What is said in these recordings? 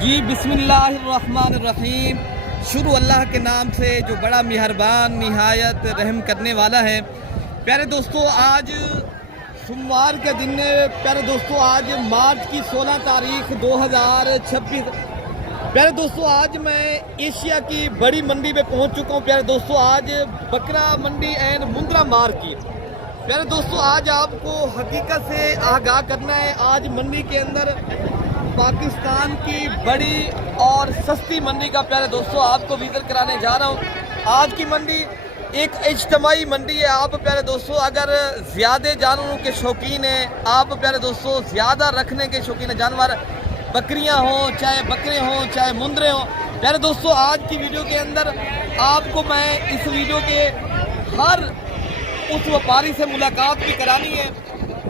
जी बिस्मिल्लाहिर्रहमानिर्रहीम। शुरू अल्लाह के नाम से जो बड़ा मेहरबान निहायत रहम करने वाला है। प्यारे दोस्तों, आज सोमवार के दिन प्यारे दोस्तों, आज मार्च की 16 तारीख 2026। प्यारे दोस्तों, आज मैं एशिया की बड़ी मंडी में पहुंच चुका हूं। प्यारे दोस्तों, आज बकरा मंडी एंड मुंद्रा मार्केट। प्यारे दोस्तों, आज आपको हकीकत से आगाह करना है। आज मंडी के अंदर पाकिस्तान की बड़ी और सस्ती मंडी का प्यारे दोस्तों आपको विजिट कराने जा रहा हूं। आज की मंडी एक इज्तिमाई मंडी है। आप प्यारे दोस्तों अगर ज़्यादा जानवरों के शौकीन हैं, आप प्यारे दोस्तों ज़्यादा रखने के शौकीन है, जानवर बकरियां हों चाहे बकरे हों चाहे मुंदरे हों, प्यारे दोस्तों आज की वीडियो के अंदर आपको मैं इस वीडियो के हर उस व्यापारी से मुलाकात भी करानी है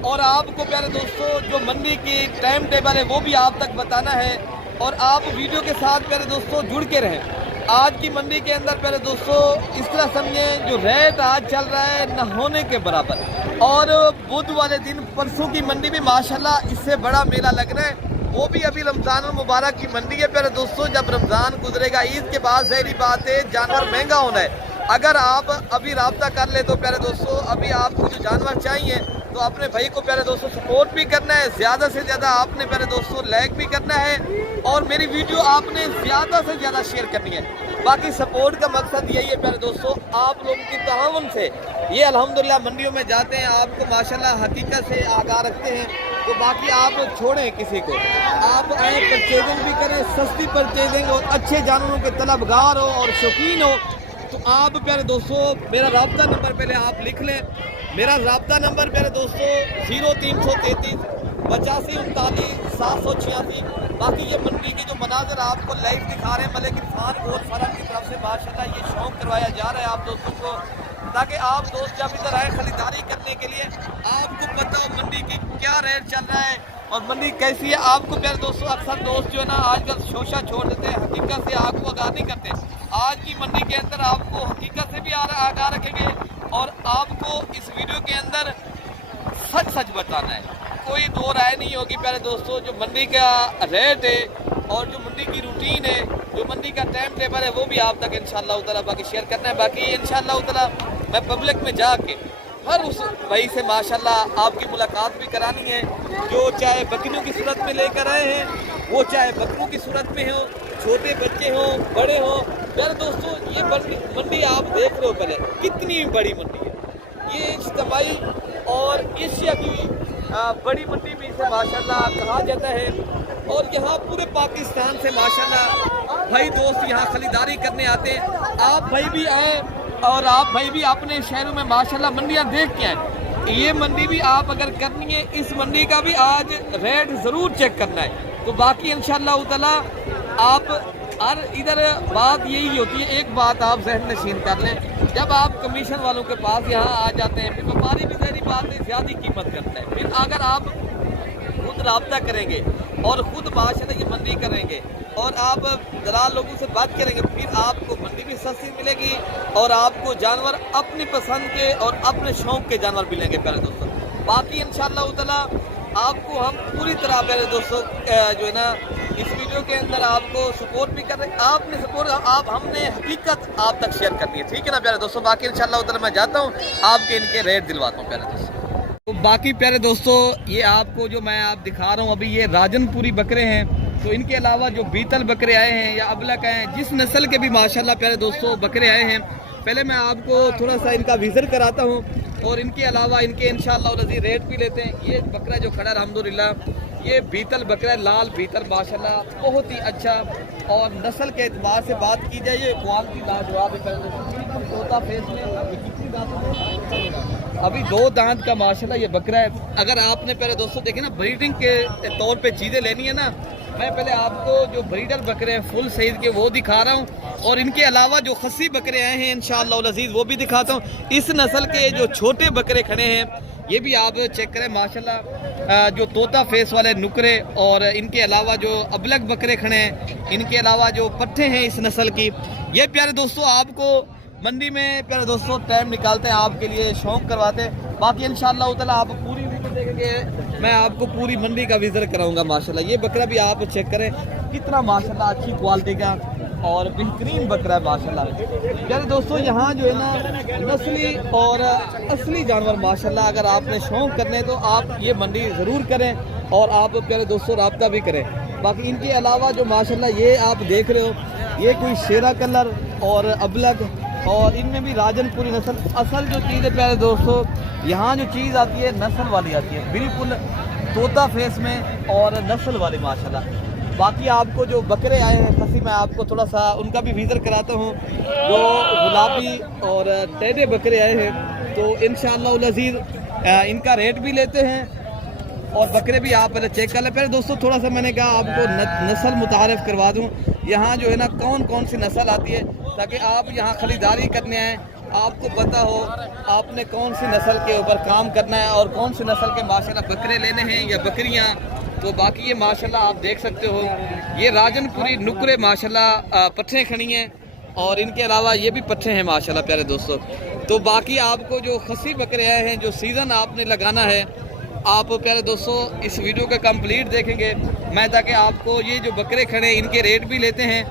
और आपको प्यारे दोस्तों जो मंडी की टाइम टेबल है वो भी आप तक बताना है। और आप वीडियो के साथ प्यारे दोस्तों जुड़ के रहें। आज की मंडी के अंदर प्यारे दोस्तों इस तरह समझें, जो रेट आज चल रहा है न होने के बराबर। और बुध वाले दिन परसों की मंडी में माशाल्लाह इससे बड़ा मेला लग रहा है, वो भी अभी रमज़ान मुबारक की मंडी है। प्यारे दोस्तों जब रमज़ान गुजरेगा, ईद के बाद ज़ाहिर बात है जानवर महंगा होना है। अगर आप अभी रब्ता कर ले तो प्यारे दोस्तों अभी आपको जो जानवर चाहिए तो अपने भाई को प्यारे दोस्तों सपोर्ट भी करना है, ज़्यादा से ज़्यादा आपने प्यारे दोस्तों लाइक भी करना है और मेरी वीडियो आपने ज़्यादा से ज़्यादा शेयर करनी है। बाकी सपोर्ट का मकसद यही है प्यारे दोस्तों, आप लोगों की ताउन से ये अल्हम्दुलिल्लाह मंडियों में जाते हैं, आपको माशाल्लाह हकीकत से आगाह रखते हैं। तो बाकी आप छोड़ें किसी को, आप आए परचेजिंग भी करें, सस्ती परचेजिंग और अच्छे जानवरों के तलबगार हो और शौकीन हो तो आप प्यारे दोस्तों मेरा रब्ता नंबर पहले आप लिख लें। मेरा रब्ता नंबर प्यारे दोस्तों 0333 85 39 786। बाकी ये मंडी की जो मनाजर आपको लाइव दिखा रहे हैं मलिक इरफान गोल फार्म की तरफ से माशाल्लाह ये शौक करवाया जा रहा है आप दोस्तों को, ताकि आप दोस्त जब इधर आए खरीदारी करने के लिए आपको पता हो मंडी की क्या रेट चल रहा है और मंडी कैसी है। आपको प्यारे दोस्तों अक्सर दोस्त जो है ना आजकल शोशा छोड़ देते हैं, हकीकत से आपको आगाह नहीं करते। आज की मंडी के अंदर आपको हकीकत से भी आगाह रखेंगे और आपको इस वीडियो के अंदर सच सच बताना है, कोई दो राय नहीं होगी प्यारे दोस्तों। जो मंडी का रेट है और जो मंडी की रूटीन है, जो मंडी का टाइम टेबल है वो भी आप तक इंशाअल्लाह ताला बाकी शेयर करना है। बाकी इंशाअल्लाह ताला मैं पब्लिक में जाके हर उस भाई से माशाल्लाह आपकी मुलाकात भी करानी है, जो चाहे बकरियों की सूरत में लेकर आए हैं, वो चाहे बकरों की सूरत में हो, छोटे बच्चे हों बड़े हों। यार दोस्तों ये मंडी आप देख रहे हो पहले कितनी बड़ी मंडी है। ये इज्तिमाई और एशिया की बड़ी मंडी भी इसे माशाल्लाह कहा जाता है और यहाँ पूरे पाकिस्तान से माशाल्लाह भाई दोस्त यहाँ खरीदारी करने आते हैं। आप भाई भी आए और आप भाई भी अपने शहरों में माशाल्लाह मंडियाँ देख के आए। ये मंडी भी आप अगर करनी है, इस मंडी का भी आज रेट ज़रूर चेक करना है। तो बाकी इंशाअल्लाह ताला आप हर इधर बात यही होती है, एक बात आप जहन नशीन कर लें, जब आप कमीशन वालों के पास यहाँ आ जाते हैं फिर व्यापारी भी सारी बात है ज़्यादा कीमत करता है। फिर अगर आप खुद रब्ता करेंगे और ख़ुद माशाल्लाह ये मंडी करेंगे और आप दलाल लोगों से बात करेंगे, फिर आपको मंडी भी सस्ती मिलेगी और आपको जानवर अपनी पसंद के और अपने शौक़ के जानवर मिलेंगे प्यारे दोस्तों। बाकी इंशाअल्लाह ताला आपको हम पूरी तरह प्यारे दोस्तों जो है ना इस वीडियो के अंदर आपको सपोर्ट भी कर रहे हैं। आपने सपोर्ट हमने हकीकत आप तक शेयर करनी है, ठीक है ना प्यारे दोस्तों। बाकी इंशाअल्लाह ताला मैं जाता हूँ, आपके इनके रेट दिलवाता हूँ प्यारे दोस्तों। तो बाकी प्यारे दोस्तों ये आपको जो मैं आप दिखा रहा हूँ अभी ये राजनपुरी बकरे हैं। तो इनके अलावा जो बीतल बकरे आए हैं या अबलक आए हैं, जिस नस्ल के भी माशाल्लाह प्यारे दोस्तों बकरे आए हैं, पहले मैं आपको थोड़ा सा इनका विजिट कराता हूँ और इनके अलावा इनके इंशाअल्लाह लज़ीज़ रेट भी लेते हैं। ये बकरा जो खड़ा अल्हम्दुलिल्लाह ये बीतल बकरा है, लाल बीतल माशाल्लाह बहुत ही अच्छा और नस्ल के एतबार से बात की जाए ये क्वालिटी लाजवाब है। तोता फेस में अभी 2 दांत का माशाल्लाह ये बकरा है। अगर आपने पहले दोस्तों देखे ना ब्रीडिंग के तौर पे चीज़ें लेनी है ना, मैं पहले आपको जो ब्रीडर बकरे हैं फुल साइज़ के वो दिखा रहा हूँ और इनके अलावा जो खस्सी बकरे आए हैं इंशाअल्लाह लज़ीज़ वो भी दिखाता हूँ। इस नस्ल के जो छोटे बकरे खड़े हैं ये भी आप चेक करें माशाल्लाह, जो तोता फेस वाले नुकरे और इनके अलावा जो अबलग बकरे खड़े हैं, इनके अलावा जो पट्ठे हैं इस नस्ल की, ये प्यारे दोस्तों आपको मंडी में प्यारे दोस्तों टाइम निकालते हैं आपके लिए, शौक़ करवाते हैं। बाकी इंशाअल्लाह ताला आप पूरी में देखेंगे मैं आपको पूरी मंडी का विजिट कराऊंगा माशाल्लाह। ये बकरा भी आप चेक करें कितना माशाल्लाह अच्छी क्वालिटी का और बेहतरीन बकरा है माशाल्लाह। प्यारे दोस्तों यहाँ जो है ना नस्ली और असली जानवर माशाल्लाह अगर आपने शौक़ करने तो आप ये मंडी ज़रूर करें और आप प्यारे दोस्तों रब्ता भी करें। बाकी इनके अलावा जो माशाल्लाह ये आप देख रहे हो ये कोई शेरा कलर और अबलग और इनमें भी राजनपुरी नस्ल। असल जो चीज़ है प्यारे दोस्तों यहाँ जो चीज़ आती है नस्ल वाली आती है बिल्कुल तोता फेस में और नस्ल वाली माशाल्लाह। बाकी आपको जो बकरे आए हैं खसी मैं आपको थोड़ा सा उनका भी विज़िट कराता हूँ। जो गुलाबी और टेढ़े बकरे आए हैं तो इंशाअल्लाह अज़ीज़ इनका रेट भी लेते हैं और बकरे भी आप पहले चेक कर लें। पहले दोस्तों थोड़ा सा मैंने कहा आपको नस्ल मुतारफ़ करवा दूँ यहाँ जो है ना कौन कौन सी नस्ल आती है ताकि आप यहाँ ख़रीदारी करने आएँ आपको पता हो आपने कौन सी नस्ल के ऊपर काम करना है और कौन सी नस्ल के माशाल्लाह बकरे लेने हैं या बकरियाँ। तो बाकी ये माशाल्लाह आप देख सकते हो ये राजनपुरी नुकरे माशाल्लाह पट्ठे खड़ी हैं और इनके अलावा ये भी पट्ठे हैं माशाल्लाह प्यारे दोस्तों। तो बाकी आपको जो खसी बकरे आए हैं जो सीज़न आपने लगाना है आप प्यारे दोस्तों इस वीडियो का कंप्लीट देखेंगे मैं ताकि आपको ये जो बकरे खड़े इनके रेट भी लेते हैं।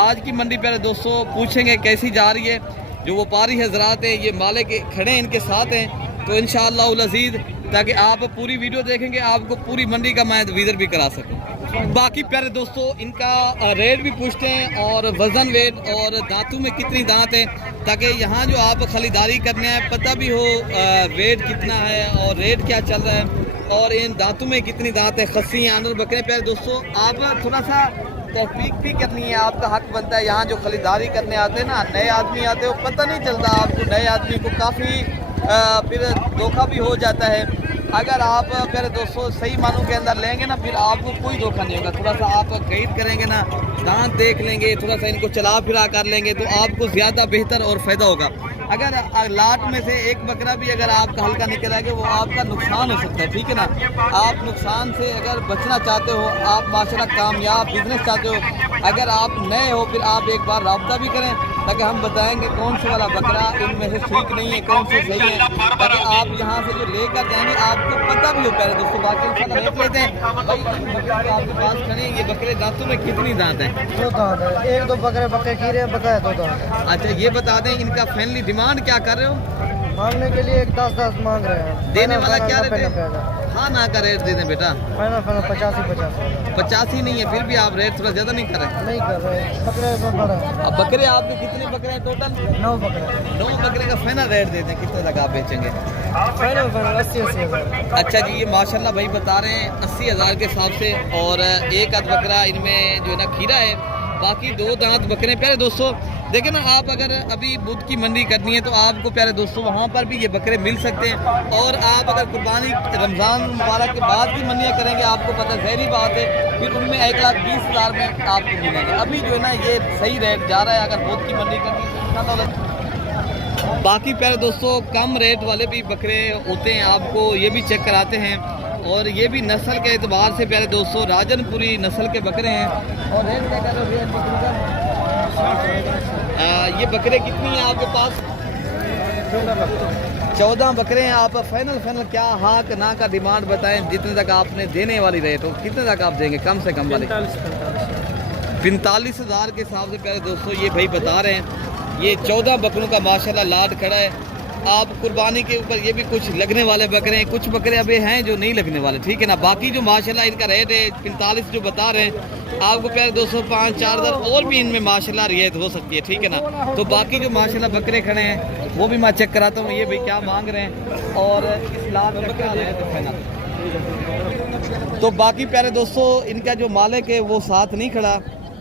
आज की मंडी प्यारे दोस्तों पूछेंगे कैसी जा रही है। जो व्यापारी हजरात हैं ये मालिक खड़े हैं इनके साथ हैं तो इंशाअल्लाह अज़ीज़ ताकि आप पूरी वीडियो देखेंगे आपको पूरी मंडी का मैं विज़िट भी करा सकूँ। बाकी प्यारे दोस्तों इनका रेट भी पूछते हैं और वज़न वेट और दांतों में कितनी दांत है ताकि यहाँ जो आप खरीदारी करने हैं पता भी हो वेट कितना है और रेट क्या चल रहा है और इन दांतों में कितनी दांत है। खस्सी जानवर बकरे प्यारे दोस्तों आप थोड़ा सा तौफीक भी करनी है आपका हक बनता है। यहाँ जो खरीदारी करने आते हैं ना नए आदमी आते हो पता नहीं चलता आपको नए आदमी को काफ़ी फिर धोखा भी हो जाता है। अगर आप प्यारे दोस्तों सही मानों के अंदर लेंगे ना फिर आपको कोई धोखा नहीं होगा। थोड़ा सा आप गाइड करेंगे ना दांत देख लेंगे थोड़ा सा इनको चला फिरा कर लेंगे तो आपको ज़्यादा बेहतर और फ़ायदा होगा। अगर लाट में से एक बकरा भी अगर आपका हल्का निकल आएगा वो आपका नुकसान हो सकता है ठीक है ना। आप नुकसान से अगर बचना चाहते हो आप माशाल्लाह कामयाब बिजनेस चाहते हो अगर आप नए हो फिर आप एक बार रब्ता भी करें ताकि हम बताएंगे कौन से वाला बकरा इनमें से ठीक नहीं है कौन से सही है ताकि आप यहाँ से जो लेकर जाएंगे आपको पता भी हो प्यारे दोस्तों। बाकी इंशाल्लाह रेट लेते हैं भाई बकरे आपके पास खड़े ये बकरे दांतों में कितनी दांत है? 2 दांत है। एक दो बकरे बकरे कीड़े बताए 2 दांत। अच्छा ये बता दें इनका फाइनली डिमांड क्या कर रहे हो? मांगने के लिए 10 मांग रहे हैं। देने वाला क्या रेट है? हाँ ना का रेट दे दें बेटा। फाइनल 85 नहीं है फिर भी आप रेट थोड़ा ज़्यादा नहीं कर रहे? नहीं कर रहे बकरे बड़ा। अब बकरे आपके कितने बकरे हैं टोटल? 9 बकरे। 9 बकरे का फाइनल रेट दे दें कितने तक आप बेचेंगे? फाइनल 80 हज़ार। अच्छा जी ये माशाल्लाह भाई बता रहे हैं 80 हज़ार के हिसाब से और एक आध बकरा इनमें जो है ना खीरा है बाकी 2 दांत बकरे। प्यारे दोस्तों देखें ना आप अगर अभी बुध की मंडी करनी है तो आपको प्यारे दोस्तों वहाँ पर भी ये बकरे मिल सकते हैं और आप अगर कुर्बानी रमज़ान मुबारक के बाद की मंडियाँ करेंगे आपको पता ज़हरी बात है फिर उनमें 1,20,000 में आपको मिलेंगे। अभी जो है ना ये सही रेट जा रहा है अगर बुध की मंडी करनी है। बाकी प्यारे दोस्तों कम रेट वाले भी बकरे होते हैं आपको ये भी चेक कराते हैं और ये भी नस्ल के एतबार से प्यारे दोस्तों राजनपुरी नस्ल के बकरे हैं और रेट क्या कर रहे हैं? ये बकरे कितनी हैं आपके पास? 14 बकरे हैं। आप फाइनल क्या हाँ ना का डिमांड बताएं जितने तक आपने देने वाली रेट हो कितने तक आप देंगे कम से कम वाले? 45 हज़ार के हिसाब से प्यारे दोस्तों ये भाई बता रहे हैं। ये 14 बकरों का माशाल्लाह लाट खड़ा है। आप कुर्बानी के ऊपर ये भी कुछ लगने वाले बकरे हैं कुछ बकरे अभी हैं जो नहीं लगने वाले ठीक है ना। बाकी जो माशाल्लाह इनका रेट है 45 जो बता रहे हैं आपको प्यारे दोस्तों 5-4 हज़ार और भी इनमें माशाल्लाह रियायत हो सकती है ठीक है ना। तो बाकी जो माशाल्लाह बकरे खड़े हैं वो भी मैं चेक कराता हूँ ये भाई क्या मांग रहे हैं और इस लाट में क्या रेट है ना। तो बाकी प्यारे दोस्तों इनका जो मालिक है वो साथ नहीं खड़ा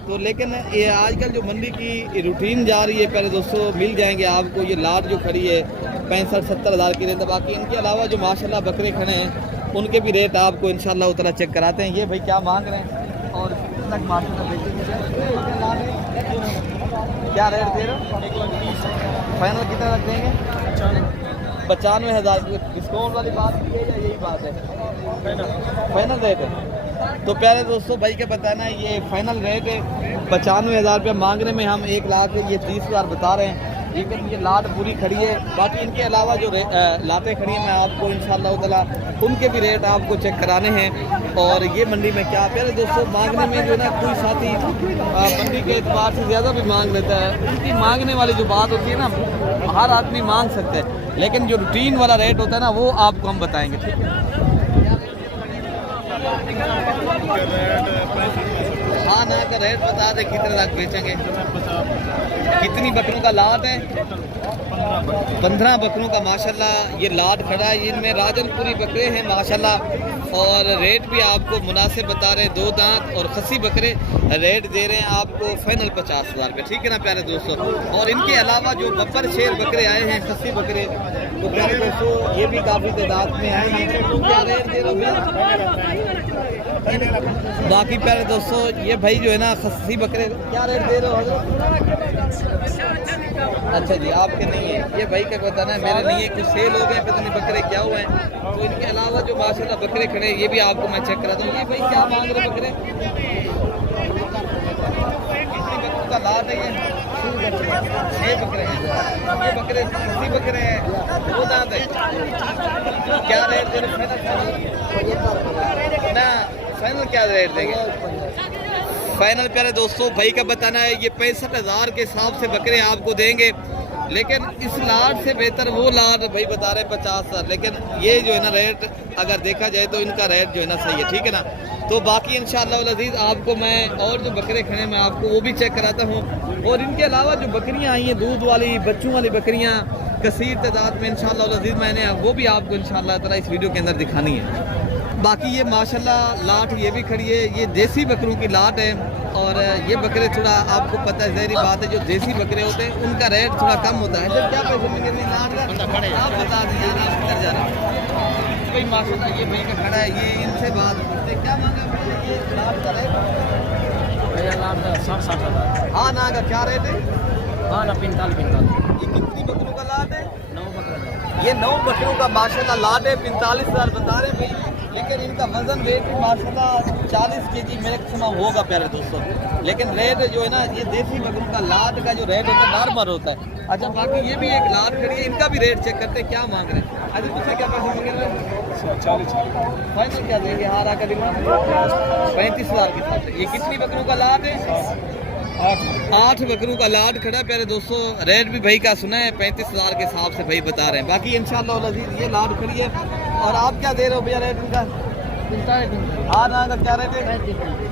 तो लेकिन ये आजकल जो मंडी की रूटीन जा रही है प्यारे दोस्तों मिल जाएंगे आपको। ये लाट जो खड़ी है 65-70 हज़ार की रेट। बाकी इनके अलावा जो माशाल्लाह बकरे खड़े हैं उनके भी रेट आपको इंशाल्लाह ताला चेक कराते हैं। ये भाई क्या मांग रहे हैं और कितना माशाल्लाह बेचेंगे क्या रेट दे रहे हो? फाइनल कितना रख देंगे? 95 हज़ार। डिस्काउंट वाली बात की है या यही बात है? फाइनल रेट है। तो प्यारे दोस्तों भाई के बताना ये फाइनल रेट है 95 हज़ार रुपये मांगने में हम 1,30,000 बता रहे हैं। लेकिन ये लाट पूरी खड़ी है। बाकी इनके अलावा जो लाटें खड़ी हैं मैं आपको इंशाअल्लाह ताला उनके भी रेट आपको चेक कराने हैं। और ये मंडी में क्या प्यारे दोस्तों मांगने में जो है ना कोई साथी मंडी के एतबार से ज़्यादा भी मांग लेता है, उनकी मांगने वाली जो बात होती है ना हर आदमी मांग सकता है, लेकिन जो रूटीन वाला रेट होता है ना वो आपको हम बताएंगे, ठीक है। हाँ ना का रेट बता दे कितने तक बेचेंगे। कितनी बकरों का लाट है? 15 बकरों का माशाल्लाह ये लाट खड़ा है। इनमें राजनपुरी बकरे हैं माशाल्लाह, और रेट भी आपको मुनासिब बता रहे हैं। 2 दांत और खसी बकरे रेट दे रहे हैं आपको फाइनल 50,000 रुपये, ठीक है ना प्यारे दोस्तों। और इनके अलावा जो बब्बर शेर बकरे आए हैं खसी बकरे, तो प्यारे दोस्तों ये भी काफ़ी तादाद में आए हैं। तो क्या रेट दे रहे हो? बाकी प्यारे दोस्तों ये भाई जो है ना खसी बकरे क्या रेट दे रहे हो? अच्छा जी आपके नहीं है, ये भाई का बताना है, मेरे नहीं है। कुछ सेल हो गए पता नहीं बकरे क्या हुए हैं। तो इनके अलावा जो माशाल्लाह बकरे खड़े हैं ये भी आपको मैं चेक करा दूँ। ये भाई क्या मांग रहे बकरे? कितनी बकरों का लाट है ये? 6 बकरे हैं। ये बकरे खसी बकरे हैं, 2 दांत है। क्या रेट दे रहे ना? फाइनल क्या रेट देंगे? फाइनल प्यारे दोस्तों भाई का बताना है ये 65,000 के हिसाब से बकरे आपको देंगे, लेकिन इस लाट से बेहतर वो लाट भाई बता रहे 50,000। लेकिन ये जो है ना रेट अगर देखा जाए तो इनका रेट जो है ना सही है, ठीक है ना। तो बाकी इंशाअल्लाह अज़ीज़ आपको मैं और जो बकरे खड़े मैं आपको वो भी चेक कराता हूँ। और इनके अलावा जो बकरियाँ आई हैं दूध वाली बच्चों वाली बकरियाँ कसीर तादाद में इंशाअल्लाह अज़ीज़ मैंने वो भी आपको इंशाअल्लाह ताला इस वीडियो के अंदर दिखानी है। बाकी ये माशाल्लाह लाट ये भी खड़ी है, ये देसी बकरों की लाट है। और ये बकरे थोड़ा आपको पता है ज़ाहिर बात है जो देसी बकरे होते हैं उनका रेट थोड़ा कम होता है। जब क्या पैसे मिलेंगे लाट का आप बता दें यार, आप किधर जा रहे हैं भाई? माशाल्लाह ये भाई का खड़ा है, ये इनसे बात करते क्या मांगा ये लाट का रेट? 60,000। हाँ ना का क्या रेट है? हाँ ना 45। ये कितनी बकरों का लाट है? 9 बकरों। ये 9 बकरों का माशाल्लाह लाट है, 45,000 बता रहे भाई। लेकिन इनका वजन वेट भी माशाल्लाह 40 kg मेरे समय होगा प्यारे दोस्तों। लेकिन रेट जो है ना ये देसी बकरों का लाट का जो रेट होता है नॉर्मल होता है। अच्छा बाकी ये भी एक लाट खड़ी है, इनका भी रेट चेक करते हैं क्या मांग रहे हैं। अच्छा तुझसे क्या पैसे मांग रहे हैं? 40। फाइनल क्या देंगे? हारा का दिन 35,000 के साथ। ये कितनी बकरों का लाट है? 8 बकरों का लाट खड़ा प्यारे दोस्तों। रेट भी भाई का सुना है 35,000 के हिसाब से भाई बता रहे हैं। बाकी इंशाअल्लाह अज़ीज़ ये लाट खड़ी है। और आप क्या दे रहे हो भैया रेट इनका? हाँ ना का क्या रेट है?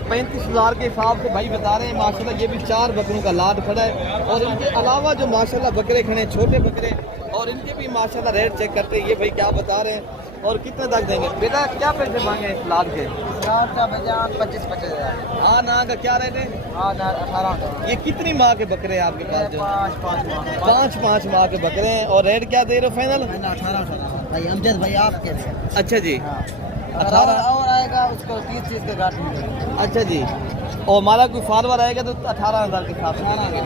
35,000 के हिसाब से भाई बता रहे हैं माशाल्लाह। ये भी 4 बकरों का लाट खड़ा है। और इनके अलावा जो माशाल्लाह बकरे खड़े हैं छोटे बकरे, और इनके भी माशाल्लाह रेट चेक करते हैं ये भाई क्या बता रहे हैं और कितने तक देंगे। बेटा क्या पैसे मांगे इस लाट के? 25,000। हाँ ना का क्या रेट है? 18। ये कितनी माह के बकरे हैं आपके पास? जो 5 माह के बकरे हैं। और रेट क्या दे रहे हो फाइनल? 18 भाई अमजद भाई आपके। अच्छा जी 18 और आएगा उसको 30 के घाट में। अच्छा जी और हमारा कोई फॉलोअर आएगा तो 18,000 के साथ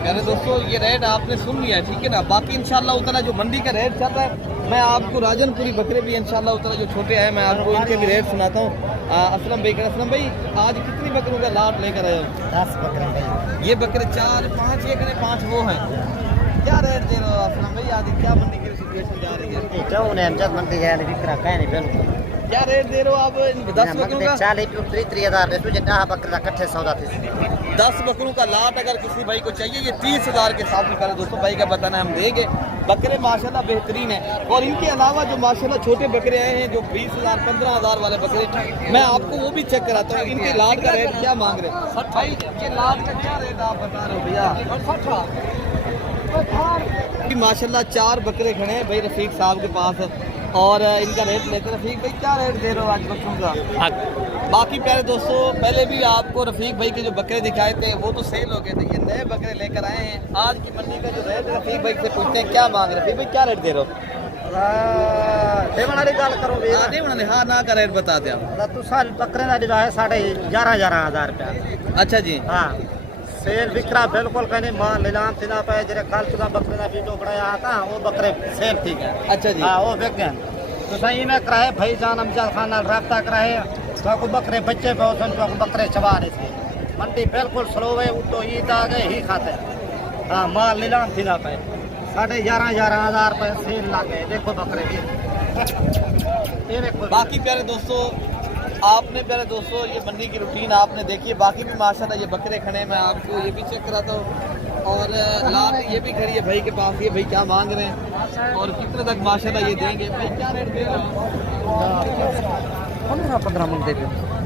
प्यारे दोस्तों ये रेट आपने सुन लिया है, ठीक है ना। बाकी इंशाल्लाह उतना जो मंडी का रेट चल रहा है मैं आपको राजनपुरी बकरे भी इंशाल्लाह उतना जो छोटे हैं मैं आपको इनके भी रेट सुनाता हूँ। असलम भाई आज कितनी बकरों का लाट लेकर आए हो? 10 बकरे भाई। ये बकरे 4 5 एक ने 5 वो हैं। क्या रेट दे रहे हो असलम भाई? आज क्या मंडी की सिचुएशन जा रही है? मंडी है बिल्कुल। क्या रेट दे रहे हो आप 10 बकरों का? 10 बकरों का लाट अगर किसी भाई को चाहिए ये 30,000 के साथ निकाले दोस्तों। भाई का बताना हम देंगे। बकरे माशाल्लाह बेहतरीन है। और इनके अलावा जो माशाल्लाह छोटे बकरे आए हैं जो 20,000 15,000 वाले बकरे मैं आपको वो भी चेक कराता हूँ। इनके लाट का रेट क्या मांग रहे हैं भाई? ये लाट का क्या रेट आप बता रहे हो भैया? माशाल्लाह 4 बकरे खड़े हैं भाई रफीक साहब के पास और इनका रेट लेते हैं। रफीक भाई क्या रेट दे रहे हो आज बकरों का? बाकी प्यारे दोस्तों पहले भी आपको रफीक भाई के जो बकरे दिखाए थे वो तो सेल हो गए थे। ये नए बकरे लेकर आए हैं। आज की मंडी का जो रेट रफीक भाई से पूछते हैं क्या मांग रहे हैं। रफीक भाई क्या रेट दे रहे हो? हाँ ना का रेट बता दें बकरे का जो है 11,500 रुपया। अच्छा जी हाँ सेल विक्रा बिल्कुल कहने माल नीलाम थिना पे जरे काल चुका बकरे का वीडियो बनाया आता वो बकरे सेल ठीक है। अच्छा जी हाँ वो बिक गए तो सही में कराए भाई जान अमजद खान रब्ता कराए तो बकरे बच्चे बहुत बकरे चबार इसके मंडी बिल्कुल स्लो है। वो तो ईद आ गए ही खाते हाँ माल नीलाम थिना पे 11,000 रुपए सेल लगे। देखो बकरे ये देखो। बाकी प्यारे दोस्तों आपने प्यारे दोस्तों ये मंडी की रूटीन आपने देखी है। बाकी भी माशाल्लाह ये बकरे खड़े हैं, मैं आपको ये भी चेक कराता हूँ। और लाल ये भी खड़ी है भाई के पास, ये भाई क्या मांग रहे हैं और कितने तक माशाल्लाह ये देंगे? भाई क्या रेट दे रहे हो? 15 मन दे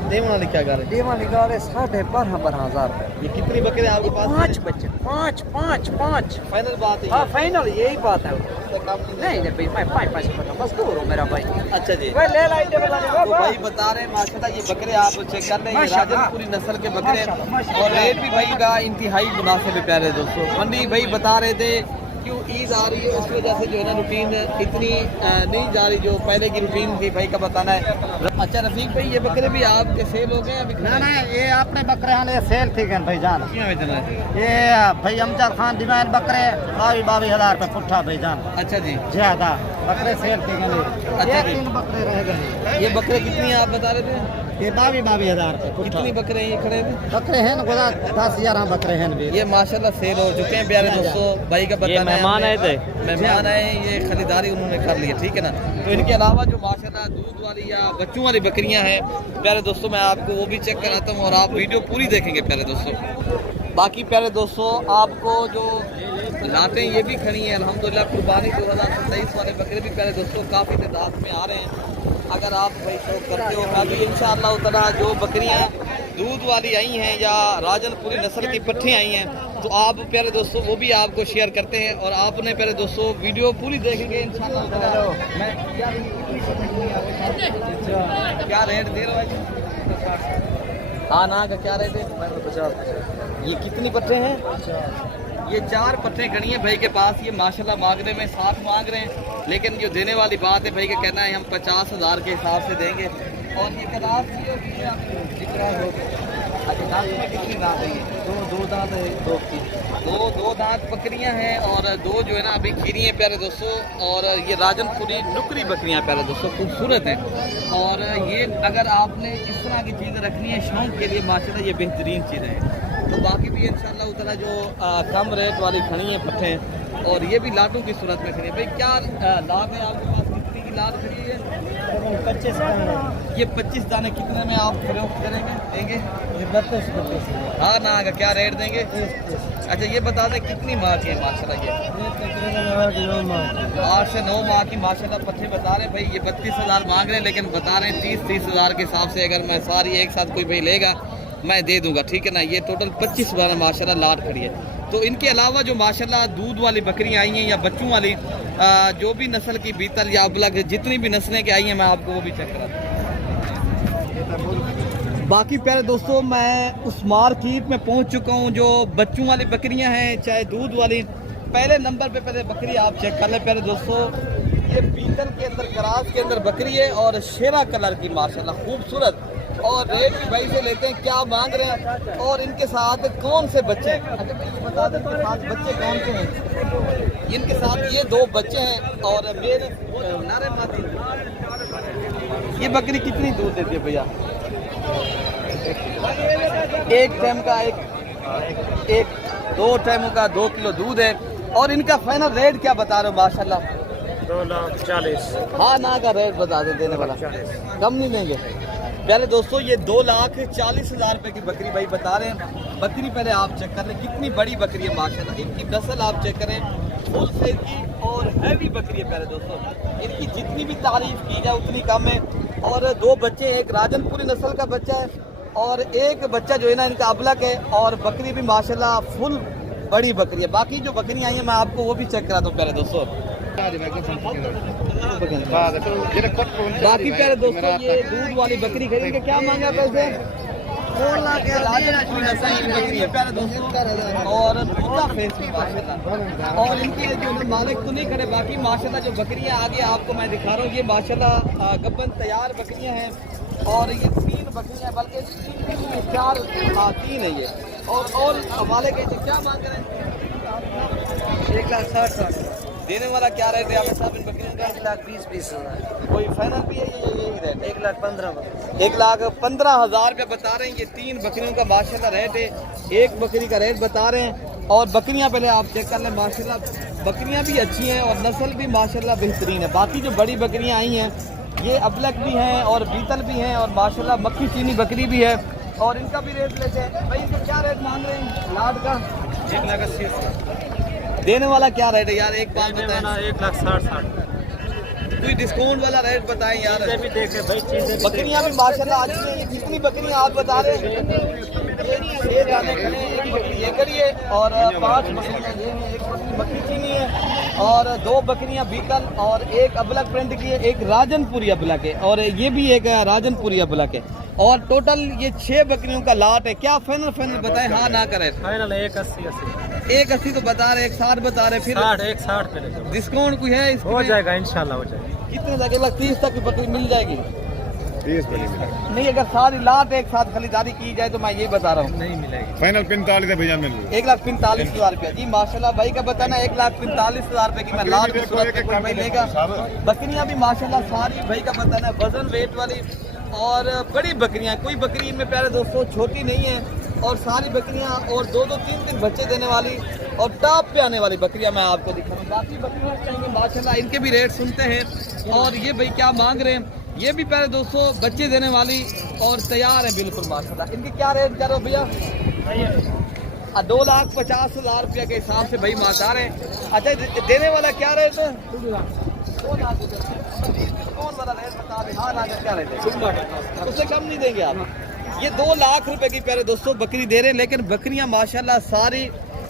देवन वाले क्या गा रहे हैं? देवा निकाले 12,500 ये कितनी बकरे आपके पास? 5 बच्चे 5 फाइनल बात है हाँ फाइनल यही बात है। इससे कम नहीं नहीं भाई मैं 5 मजदूर हूँ मेरा भाई। अच्छा जी, भाई ले लाई दे तो भाई बता रहे हैं माशाल्लाह ये बकरे आप चेक कर रहे हैं, ये राजनपुरी नस्ल के बकरे हैं और रेट भी भाई का इंतहाई मुनासिब है प्यारे दोस्तों। मंडी भाई बता रहे थे क्यों ईद आ रही है उस वजह से जो है ना रूटीन इतनी नहीं जा रही जो पहले की रूटीन थी भाई का बताना है। अच्छा रफीक भाई ये बकरे भी आपके सेल हो गए अभी? ना ये अपने बकरे हैं ये सेल थी गए भाई जान। क्या बेचना है? ये भाई अमजद खान दिवान बकरे 22,000 रुपए पुट्ठा भाई जान। अच्छा जी, ज्यादा बकरे सेल थी गए। अच्छा जी। 3 बकरे रह गए। ये बकरे कितनी आप बता रहे थे? ये 22,000 रुपए पुट्ठा। कितनी बकरे हैं ये खड़े थे? बकरे हैं ना 10-11 बकरे हैं भी। ये माशाल्लाह सेल हो चुके हैं प्यारे दोस्तों। भाई का बताना है मेहमान आए थे। मेहमान आए, ये खरीदारी उन्होंने कर ली है, ठीक है ना। तो इनके अलावा जो माशाल्लाह दूध वाली या बच्चों वाली बकरियां हैं प्यारे दोस्तों मैं आपको वो भी चेक कराता हूँ और आप वीडियो पूरी देखेंगे प्यारे दोस्तों। बाकी प्यारे दोस्तों आपको जो लाटें ये भी खड़ी हैं अल्हम्दुलिल्लाह कुर्बानी 2027 वाले बकरे भी प्यारे दोस्तों काफ़ी तादाद में आ रहे हैं। अगर आप भाई शौक करते हो अभी इंशाअल्लाह ताला जो बकरियां दूध वाली आई हैं या राजनपुरी नस्ल की पट्टी आई हैं तो आप प्यारे दोस्तों वो भी आपको शेयर करते हैं और आपने प्यारे दोस्तों वीडियो पूरी देखेंगे इंशाअल्लाह ताला। मैं क्या रेट दे रहा हूँ? हाँ ना का क्या रेट है? 50। ये कितनी पट्टे हैं? ये 4 पट्टे खड़ी हैं भाई के पास। ये माशाल्लाह मांगने में 7 मांग रहे हैं, लेकिन जो देने वाली बात है भाई का कहना है हम 50,000 के हिसाब से देंगे। और ये कलास अच्छा दांत में कितनी दांत है? दो दांत है, दो दांत बकरियां हैं और 2 जो है ना अभी खीरी हैं प्यारे दोस्तों। और ये राजनपुरी नुकरी बकरियां प्यारे दोस्तों खूबसूरत हैं। और ये अगर आपने इस तरह की चीज़ें रखनी है शौक के लिए माशाल्लाह ये बेहतरीन चीज़ें हैं। तो बाकी भी इंशाअल्लाह उतना जो कम रेट वाली खड़ी हैं पट्टे और ये भी लाटों की सूरत में खड़ी है। भाई क्या लाट है आपके पास? कितनी की लाट खड़ी है? 25 दाने। ये 25 दाने कितने में आप फरोख्त करेंगे देंगे? 32। हाँ ना का क्या रेट देंगे? अच्छा ये बता दें कितनी माह की है माशाल्लाह? ये 8 से 9 माह की माशाल्लाह पट्टे बता रहे हैं भाई। ये 32,000 मांग रहे हैं लेकिन बता रहे हैं 30,000 के हिसाब से अगर मैं सारी एक साथ कोई भाई लेगा मैं दे दूंगा, ठीक है ना। ये टोटल 25,000 माशाल्लाह लाट खड़ी है। तो इनके अलावा जो माशाल्लाह दूध वाली बकरियां आई हैं या बच्चों वाली जो भी नस्ल की बीतल या अबलग जितनी भी नस्लें की आई हैं मैं आपको वो भी चेक कराता हूँ। बाकी प्यारे दोस्तों मैं उस मार्केट में पहुंच चुका हूं जो बच्चों वाली बकरियां हैं चाहे दूध वाली। पहले नंबर पे पहले बकरी आप चेक कर लें प्यारे दोस्तों। ये बीतल के अंदर करास के अंदर बकरी है और शेरा कलर की माशाल्लाह खूबसूरत। और रेट भी भाई से लेते हैं क्या मांग रहे हैं और इनके साथ कौन से बच्चे हैं? अच्छा भाई ये बता दें इनके साथ बच्चे कौन से हैं? इनके साथ ये 2 बच्चे हैं और मेरे नारे माती। ये बकरी कितनी दूध देती है भैया? एक टाइम का एक 2 टाइमों का 2 किलो दूध है। और इनका फाइनल रेट क्या बता रहे हो माशाल्लाह? 2,40,000। हाँ ना का रेट बता दे देने वाला, कम नहीं देंगे प्यारे दोस्तों। ये 2,40,000 रुपए की बकरी भाई बता रहे हैं। बकरी पहले आप चेक कर लें कितनी बड़ी बकरी है माशाल्लाह। इनकी नस्ल आप चेक करें फुल सेल की और हैवी बकरी है प्यारे दोस्तों। इनकी जितनी भी तारीफ की जाए उतनी कम है। और 2 बच्चे, एक राजनपुरी नस्ल का बच्चा है और एक बच्चा जो है ना इनका अबलक है। और बकरी भी माशाल्लाह फुल बड़ी बकरी है। बाकी जो बकरी आई है मैं आपको वो भी चेक कराता हूँ प्यारे दोस्तों। बाकी प्यारे दोस्तों ये दूध वाली बकरी खरीद क्या मांगा पैसे? 4 लाख बकरी है प्यारे दोस्तों। और और इनके जो मालिक तो नहीं खड़े बाकी माशाल्लाह जो बकरियां आगे आपको मैं दिखा रहा हूँ ये माशाल्लाह गब्बन तैयार बकरियां हैं। और ये 3 बकरियां बल्कि 4 3 है ये। और हवाले के क्या मांग रहे हैं? 1,60,000। देने वाला क्या रेट है हमें साहब इन बकरियों का? 1,20,000। कोई फाइनल भी है ये यही रेट? 1,15,000। 1,15,000 रुपये बता रहे हैं। ये 3 बकरियों का माशाल्लाह रेट है। एक बकरी का रेट बता रहे हैं। और बकरियां पहले आप चेक कर लें माशाल्लाह बकरियां भी अच्छी हैं और नस्ल भी माशाल्लाह बेहतरीन है। बाकी जो बड़ी बकरियां आई हैं ये अबलक भी हैं और बीतल भी हैं और माशाल्लाह मक्खी चीनी बकरी भी है और इनका भी रेट लेते हैं। भाई इनका क्या रेट मांग रहे हैं लाट का? 1,80,000 देने वाला क्या रेट है यार? एक बात बताएं, 1,60,000 कोई डिस्काउंट वाला रेट बताएं यार। भी देखे भाई, चीजें बकरियां भी माशाल्लाह अच्छी हैं। ये कितनी बकरियां आप बता रहे हैं? ये दाने खड़े हैं, एक बकरी ये करिए और 5 बकरियां ये हैं, एक बकरी मक्खी चीनी है और 2 बकरियां बीतल और एक अबलक प्रिंट की है, एक राजनपुरी अबलक है और ये भी एक राजनपुरी अबलक है और टोटल ये 6 बकरियों का लाट है। क्या फाइनल बताएं, हाँ ना करें? फाइनल 1,80,000 1,80 तो बता रहे, 1,60 बता रहे, फिर 1,60 पे लेकर डिस्काउंट कोई है हो जाएगा, इंशाल्लाह हो जाएगा। कितने तक? 1,30 तक की बकरी मिल जाएगी? 30 पे नहीं मिलेगा, नहीं, अगर सारी लाट एक साथ खरीदारी की जाए तो मैं यही बता रहा हूँ, नहीं मिलेगी। फाइनल 45 है भैया मिल 1,45,000 रुपया जी। माशाल्लाह भाई का बताना 1,45,000 रुपए की मैं लाट की सूरत में कोई भाई लेगा। बकरियां भी माशाल्लाह सारी भाई का बताना वजन वेट वाली और बड़ी बकरियां, कोई बकरी इनमें प्यारे दोस्तों छोटी नहीं है और सारी बकरियां और 2-2, 3-3 बच्चे देने वाली और टॉप पे आने वाली बकरियां मैं आपको दिखा रहा हूँ। बाकी बकरियां चाहिए माशाल्लाह, इनके भी रेट सुनते हैं और ये भाई क्या मांग रहे हैं। ये भी प्यारे दोस्तों बच्चे देने वाली और तैयार है बिल्कुल माशाल्लाह। इनके क्या रेट कर रहे हो भैया? 2,50,000 रुपया के हिसाब से भाई मांगता रहे। अच्छा देने वाला क्या रेट है? 2 लाख कौन वाला रेट बता दें? हाँ लाख क्या रेट है? उससे कम नहीं देंगे आप? ये 2 लाख रुपए की प्यारे दोस्तों बकरी दे रहे हैं, लेकिन बकरियां माशाल्लाह सारी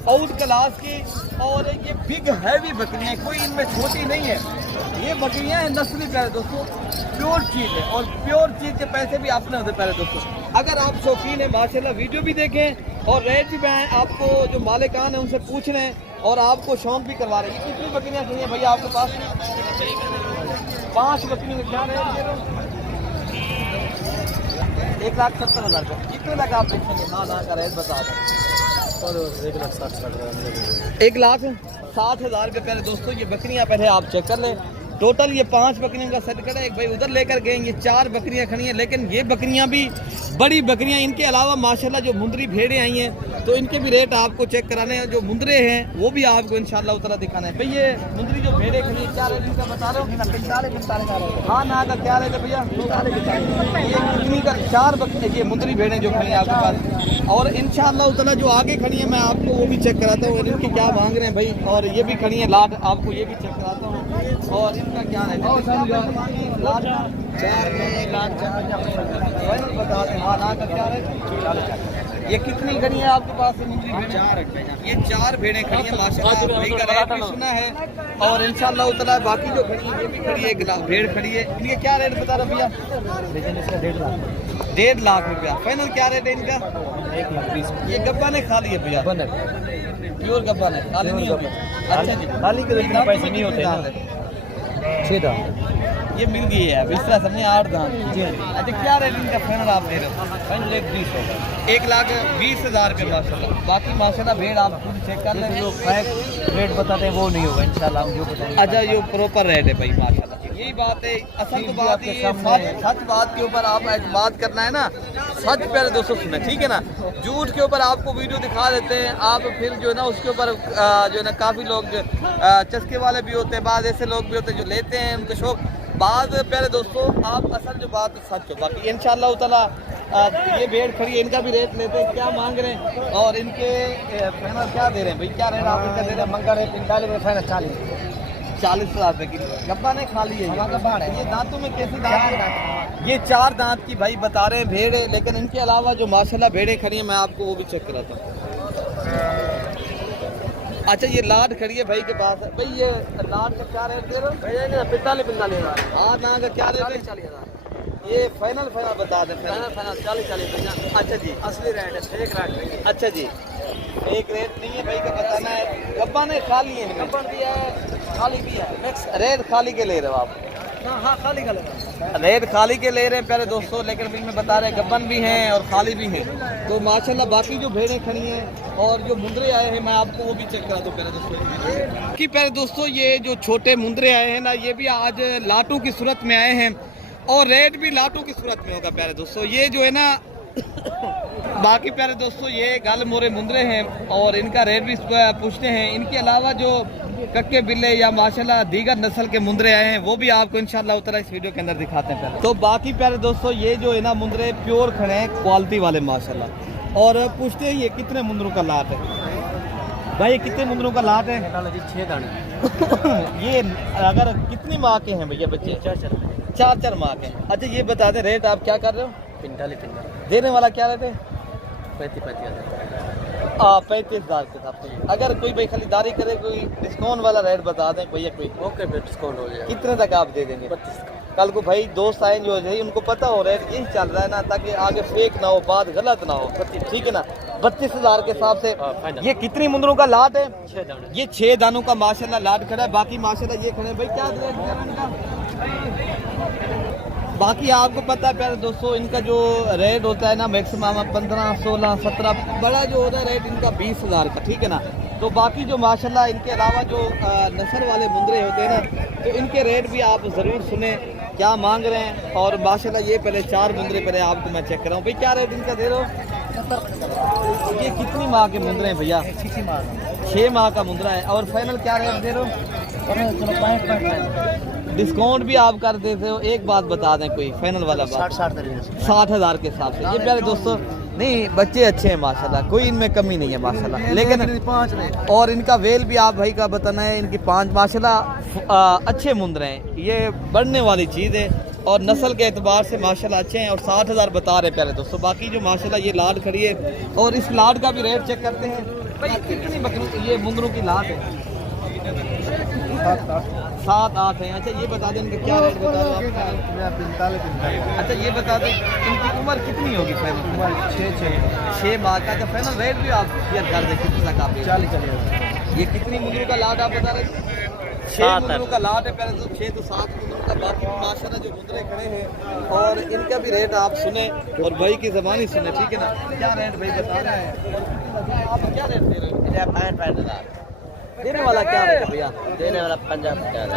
आउट क्लास की और ये बिग हैवी बकरियां, कोई इनमें छोटी नहीं है। ये बकरियां हैं नस्ली प्यारे दोस्तों, प्योर चीज है और प्योर चीज के पैसे भी अपने होते प्यारे दोस्तों। अगर आप शौकीन है माशाल्लाह वीडियो भी देखें और रेट भी मैं आपको जो मालिकान है उनसे पूछ रहे हैं और आपको शौक भी करवा रहे हैं। ये कितनी बकरियां खड़ी हैं भैया आपके पास? 5 बकरियों का क्या रेट? 1,70,000 रुपये। कितने तक आप देखेंगे? हाँ ना का रेट बता दें। 1,60,000 रुपये प्यारे दोस्तों। ये बकरियां पहले आप चेक कर लें। टोटल ये 5 बकरियों का सेट करा, एक भाई उधर लेकर गए, ये 4 बकरियां खड़ी हैं, लेकिन ये बकरियां भी बड़ी बकरियां। इनके अलावा माशाल्लाह जो मुंदरी भेड़ें आई हैं तो इनके भी रेट आपको चेक कराने हैं। जो मुंदरे हैं वो भी आपको इंशाल्लाह उतना दिखाना है। भाई ये मुंदरी जो भेड़ें खड़ी हैं क्या रेट इनका बता रहे हो? 45 हाँ ना का क्या रेट है भैया? ये कितनी का? 4 बकरी ये मुंदरी भेड़ें जो खड़ी हैं आपके पास और इंशाल्लाह उतना जो आगे खड़ी हैं मैं आपको वो भी चेक कराता हूँ इनकी क्या मांग रहे हैं भाई। और ये भी खड़ी है लाट, आपको ये भी चेक कराता हूँ और इनका क्या है लाट का 4 बता दें। हाँ ना का क्या है? ये कितनी खड़ी है आपके पास? ये 4 भेड़ें खड़ी हैं माशाल्लाह, भाई का रेट भी सुना है और इंशाल्लाह उतना बाकी जो खड़ी है ये भी खड़ी है, एक भेड़ खड़ी है। इनके क्या रेट बता रहे भैया? 1.5 लाख रुपया। फाइनल क्या रेट है इनका? 1,20,000। ये गब्बा ने खा लिया भैया? प्योर गब्बा ने खाली नहीं होगी? अच्छा जी, खाली के इतने पैसे नहीं होते। 6 दांत ये मिल गई है अब इस तरह सबने 8 दांत। अच्छा क्या रेट इनका फाइनल आप दे रहे हो? फाइनल 1,20,000 रुपये माशाल्लाह। बाकी माशाल्लाह भेड़ आप खुद चेक कर लें, जो फैक्ट रेट बताते हैं वो नहीं होगा इंशाल्लाह हम जो बताएंगे। अच्छा ये प्रॉपर रेट है भाई माशाल्लाह। यही बात है, असल तो बात ये सच बात के ऊपर आप बात करना है ना, सच पहले दोस्तों सुना, ठीक है ना। झूठ के ऊपर आपको वीडियो दिखा देते हैं आप, फिर जो है ना उसके ऊपर जो है ना काफ़ी लोग चस्के वाले भी होते हैं, बाद ऐसे लोग भी होते हैं जो लेते हैं उनके शौक। बाद प्यारे दोस्तों आप असल जो बात सच हो। बाकी इंशाल्लाह ताला ये भेड़ खड़ी है, इनका भी रेट लेते हैं, क्या मांग रहे हैं और इनके फाइनल क्या दे रहे हैं भाई? क्या रेट आप इनका दे रहे हैं? मंगा रहे 45 में, फाइनल 40,000 रुपये की। गब्बा ने खा ली है ये दांतों में कैसे दांत? ये 4 दांत की भाई बता रहे हैं भेड़ है, लेकिन इनके अलावा जो माशाल्लाह भेड़ें खड़ी हैं मैं आपको वो भी चेक कराता हूँ। अच्छा ये लाट खड़ी है भाई के पास है। भाई ये लाट का क्या रेट दे रहे हो? 45,000। हाँ ना का क्या रेट है? 40,000। ये फाइनल बता दें। फाइनल 40,000। अच्छा जी असली रेट है, फेक रेट नहीं। अच्छा जी एक रेट नहीं है भाई का बताना है। गब्बा ने खा लिए हैं, गब्बा दिया है, खाली भी है, मिक्स रेट खाली के ले रहे हो आप? हाँ खाली का ले रहे हैं, रेट खाली के ले रहे हैं प्यारे दोस्तों, लेकिन बिल में बता रहे हैं गब्बन भी हैं और खाली भी हैं। तो माशाल्लाह बाकी जो भेड़ें खड़ी हैं और जो मुंदरे आए हैं मैं आपको वो भी चेक करा दूँ प्यारे दोस्तों कि प्यारे दोस्तों ये जो छोटे मुंदरे आए हैं ना ये भी आज लाटों की सूरत में आए हैं और रेट भी लाटों की सूरत में होगा प्यारे दोस्तों। ये जो है ना बाकी प्यारे दोस्तों ये गल मोरे मुंदरे हैं और इनका रेट भी पूछते हैं। इनके अलावा जो कक्के बिल्ले या माशाल्लाह दीगर नस्ल के मुंदरे आए हैं, वो भी आपको इंशाल्लाह उतना इस वीडियो के अंदर दिखाते हैं पहले। तो बाकी प्यारे दोस्तों ये जो है ना मुंदरे प्योर खड़े हैं, क्वालिटी वाले माशाल्लाह। और पूछते हैं ये कितने मुंदरों का लाट है भाई, ये कितने मुंदरों का लाट है? 6 दाने। ये अगर कितनी माह के हैं भैया बच्चे? 4 माह के। अच्छा ये बता दें रेट आप क्या कर रहे हो? 45 देने वाला क्या रेट है? 35 35,000 के हिसाब से। अगर कोई भाई खरीदारी करे, कोई डिस्काउंट वाला रेट बता दें भैया कोई। ओके डिस्काउंट हो जाएगा। कितने तक आप दे देंगे? 32 कल को भाई दोस्त आए जो है उनको पता हो रेट यही चल रहा है ना, ताकि आगे फेक ना हो, बात गलत ना हो, ठीक है ना। 32,000 के हिसाब से। ये कितनी मुंदरों का लाट है? 6 दाने। ये 6 दानों का माशाल्लाह लाट खड़ा है। बाकी माशाल्लाह ये खड़े हैं भाई, क्या रेट है इनका? बाकी आपको पता है प्यारे दोस्तों इनका जो रेट होता है ना मैक्सिमम 15, 16, 17, बड़ा जो होता है रेट इनका 20,000 का, ठीक है ना। तो बाकी जो माशाल्लाह इनके अलावा जो नस्ल वाले मुंदरे होते हैं ना, तो इनके रेट भी आप ज़रूर सुने क्या मांग रहे हैं। और माशाल्लाह ये पहले 4 मुंदरे पहले आपको मैं चेक कर रहा हूँ भाई, क्या रेट इनका दे रहे हो? ये कितनी माह के मुंदरे हैं भैया? 6 माह का मुंदरा है। और फाइनल क्या रेट दे रहे हो? डिस्काउंट भी आप कर देते हो? एक बात बता दें कोई फाइनल वाला बात। 60,000 के हिसाब से। ये प्यारे दोस्तों नहीं बच्चे अच्छे हैं माशाल्लाह, कोई इनमें कमी नहीं है माशाल्लाह। लेकिन 5 और इनका वेल भी आप भाई का बताना है, इनकी 5 माशाल्लाह अच्छे मुंदरे हैं, ये बढ़ने वाली चीज़ है। और नस्ल के एतबार से माशाल्लाह अच्छे हैं। और 60,000 बता रहे प्यारे दोस्तों। बाकी जो माशाल्लाह ये लाट खड़ी है, और इस लाट का भी रेट चेक करते हैं भाई कितनी बकरी ये मुंदरों की लाट है? 7-8 है। अच्छा ये बता दें इनका क्या रेट बता रहे हो? अच्छा ये बता दें इनकी उम्र कितनी होगी? फाइनल 6 माह का। अच्छा फाइनल रेट भी आप क्लियर कर दें कितने तक आप? 40। ये कितनी मुंदरों का लाट आप बता रहे हैं? 6 मुंदरों का लाट है पहले तो 6 तो 7 मुंदरों का। बाकी माशाल्लाह जो मुंदरे खड़े हैं और इनका भी रेट आप सुने और भाई की ज़बानी सुने, ठीक है ना। क्या रेट भाई बता रहे हैं आप? क्या रेट दे रहे हो? 65,000। देने वाला क्या रेट है भैया? देने वाला 50,000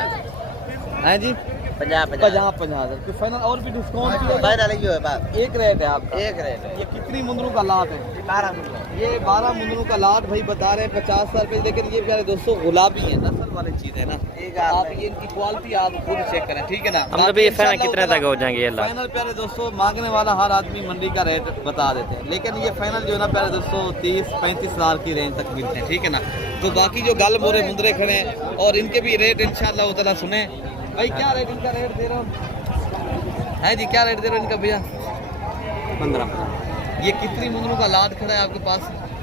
है जी। 50,000 की फाइनल। और भी डिस्काउंट भी होगा? एक रेट है आपका? एक रेट है। ये कितनी मुंदरों का लाट है? 12 मुंदरों। ये 12 मुंदरों का लाट भाई बता रहे हैं 50,000 रुपये। लेकिन ये प्यारे दोस्तों गुलाबी है, नस्ल वाली चीज़ है ना। आप ये इनकी क्वालिटी आप खुद चेक करें, ठीक है ना। हम तो भी फाइनल कितने तक हो जाएंगे? ये फाइनल प्यारे दोस्तों मांगने वाला हर आदमी मंडी का रेट बता देते हैं, लेकिन ये फाइनल जो है ना प्यारे दोस्तों 30-35,000 की रेंज तक मिलते हैं, ठीक है ना। तो बाकी जो गल मोरे मुंदरे खड़े हैं और इनके भी रेट इंशाल्लाह ताला सुने भाई। क्या रेट इनका रेट दे रहे हो? है जी क्या रेट दे रहे हो इनका भैया? 15। ये कितनी मुंदरों का लाट खड़ा है आपके पास?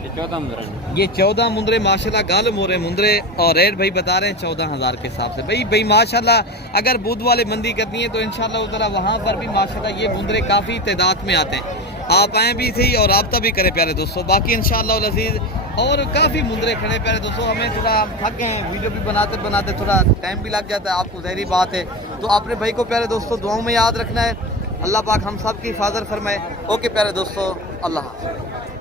14 मुंदरे। ये 14 मुंदरे माशाल्लाह गाल मोरे मुंदरे। और रेट भाई बता रहे हैं 14,000 के हिसाब से। भाई माशाल्लाह अगर बुध वाले मंदी करनी है तो इंशाल्लाह उधर वहाँ पर भी माशाल्लाह ये मुंदरे काफ़ी तादाद में आते हैं। आप आए भी थे और रब्ता भी करें प्यारे दोस्तों। बाकी इंशाल्लाह अज़ीज़ और काफ़ी मुंदरे खड़े प्यारे दोस्तों। हमें थोड़ा थक गए हैं, वीडियो भी बनाते बनाते थोड़ा टाइम भी लग जाता है, आपको ज़ाहिरी बात है। तो अपने भाई को प्यारे दोस्तों दुआओं में याद रखना है। अल्लाह पाक हम सब की हिफाजत फरमाए। ओके प्यारे दोस्तों, अल्लाह हाफ़िज़।